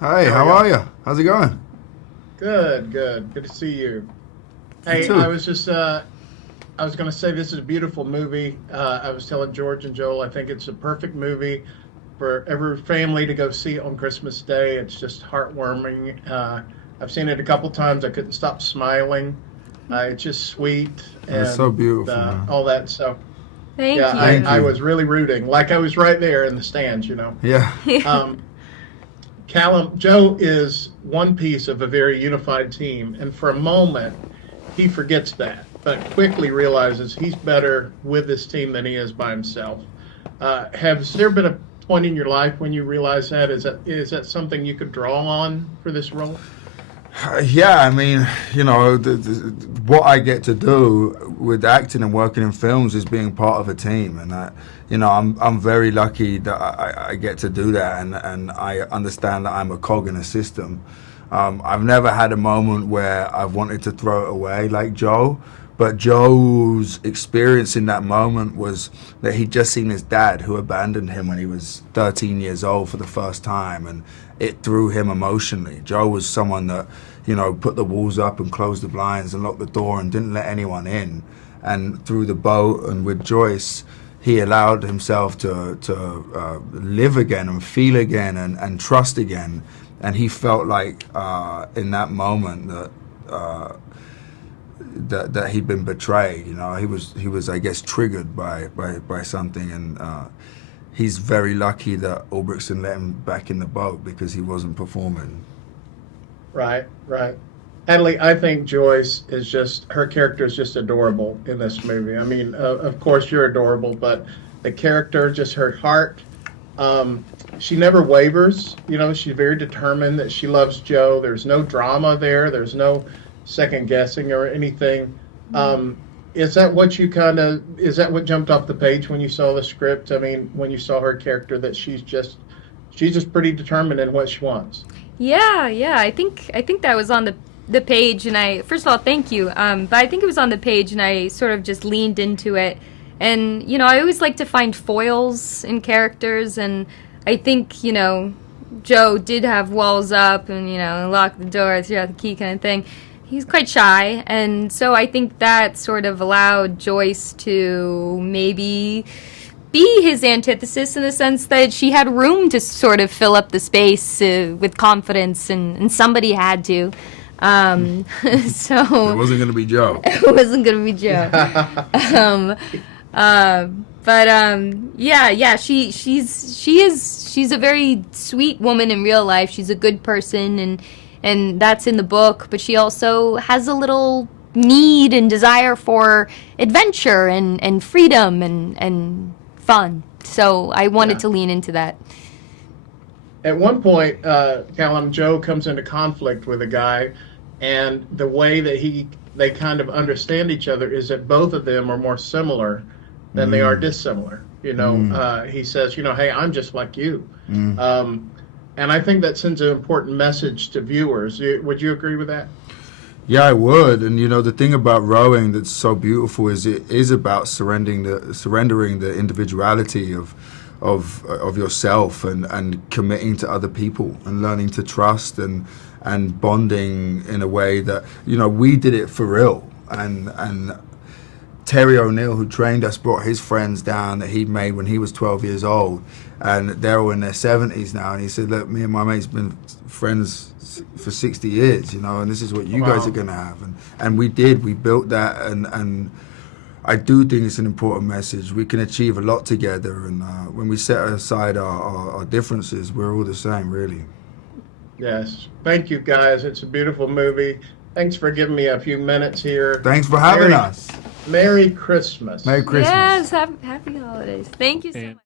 Hey, how are you? How's it going? Good, good. Good to see you. You Hey, too. I was going to say this is a beautiful movie. I was telling George and Joel, I think it's a perfect movie for every family to go see on Christmas Day. It's just heartwarming. I've seen it a couple times. I couldn't stop smiling. It's just sweet It's so and beautiful, man. all that. So, yeah, Thank Thank you. I you. was really rooting, like I was right there in the stands. Yeah. Um, Callum, Joe is one piece of a very unified team, and for a moment, he forgets that, but quickly realizes he's better with this team than he is by himself. Has there been a point in your life when you realize that? Is that something you could draw on for this role? Yeah, I mean, what I get to do with acting and working in films is being part of a team, and I'm very lucky that I get to do that, and I understand that I'm a cog in a system. I've never had a moment where I've wanted to throw it away like Joe, but Joe's experience in that moment was that he'd just seen his dad, who abandoned him when he was 13 years old for the first time, and it threw him emotionally. Joe was someone that, put the walls up and closed the blinds and locked the door and didn't let anyone in. And through the boat and with Joyce, he allowed himself to live again and feel again and trust again. And he felt like in that moment that he'd been betrayed. He was I guess triggered by something, and he's very lucky that Ulbrichtson let him back in the boat because he wasn't performing. Right, right. Hadley, I think Joyce is her character is just adorable in this movie. I mean, of course you're adorable, but the character, just her heart, she never wavers. She's very determined that she loves Joe. There's no drama there. There's no second guessing or anything. Is that what jumped off the page when you saw the script? I mean, when you saw her character, that she's just pretty determined in what she wants. Yeah, yeah. I think that was on the page, and I first of all thank you. But I think it was on the page, and I sort of just leaned into it. And I always like to find foils in characters, and I think Joe did have walls up and lock the door, throw out the key kind of thing. He's quite shy, and so I think that sort of allowed Joyce to maybe be his antithesis in the sense that she had room to sort of fill up the space with confidence, and somebody had to. It So wasn't going to be Joe. it wasn't going to be Joe. um, yeah. She's a very sweet woman in real life. She's a good person, and that's in the book. But she also has a little need and desire for adventure and freedom and fun. So I wanted Yeah. to lean into that. At one point, Callum, Joe comes into conflict with a guy, and the way that they kind of understand each other is that both of them are more similar than they are dissimilar. He says, hey, I'm just like you. And I think that sends an important message to viewers. Would you agree with that? Yeah, I would. And the thing about rowing that's so beautiful is it is about surrendering the individuality of yourself and committing to other people and learning to trust and bonding in a way that we did it for real. And Terry O'Neill, who trained us, brought his friends down that he'd made when he was 12 years old, and they're all in their 70s now. And he said, look, me and my mate's been friends for 60 years, and this is what you guys Wow. are going to have. And we built that, and I do think it's an important message. We can achieve a lot together, and when we set aside our differences, we're all the same, really. Yes. Thank you, guys. It's a beautiful movie. Thanks for giving me a few minutes here. Thanks for having Merry, us. Merry Christmas. Merry Christmas. Yes, happy holidays. Thank you so much.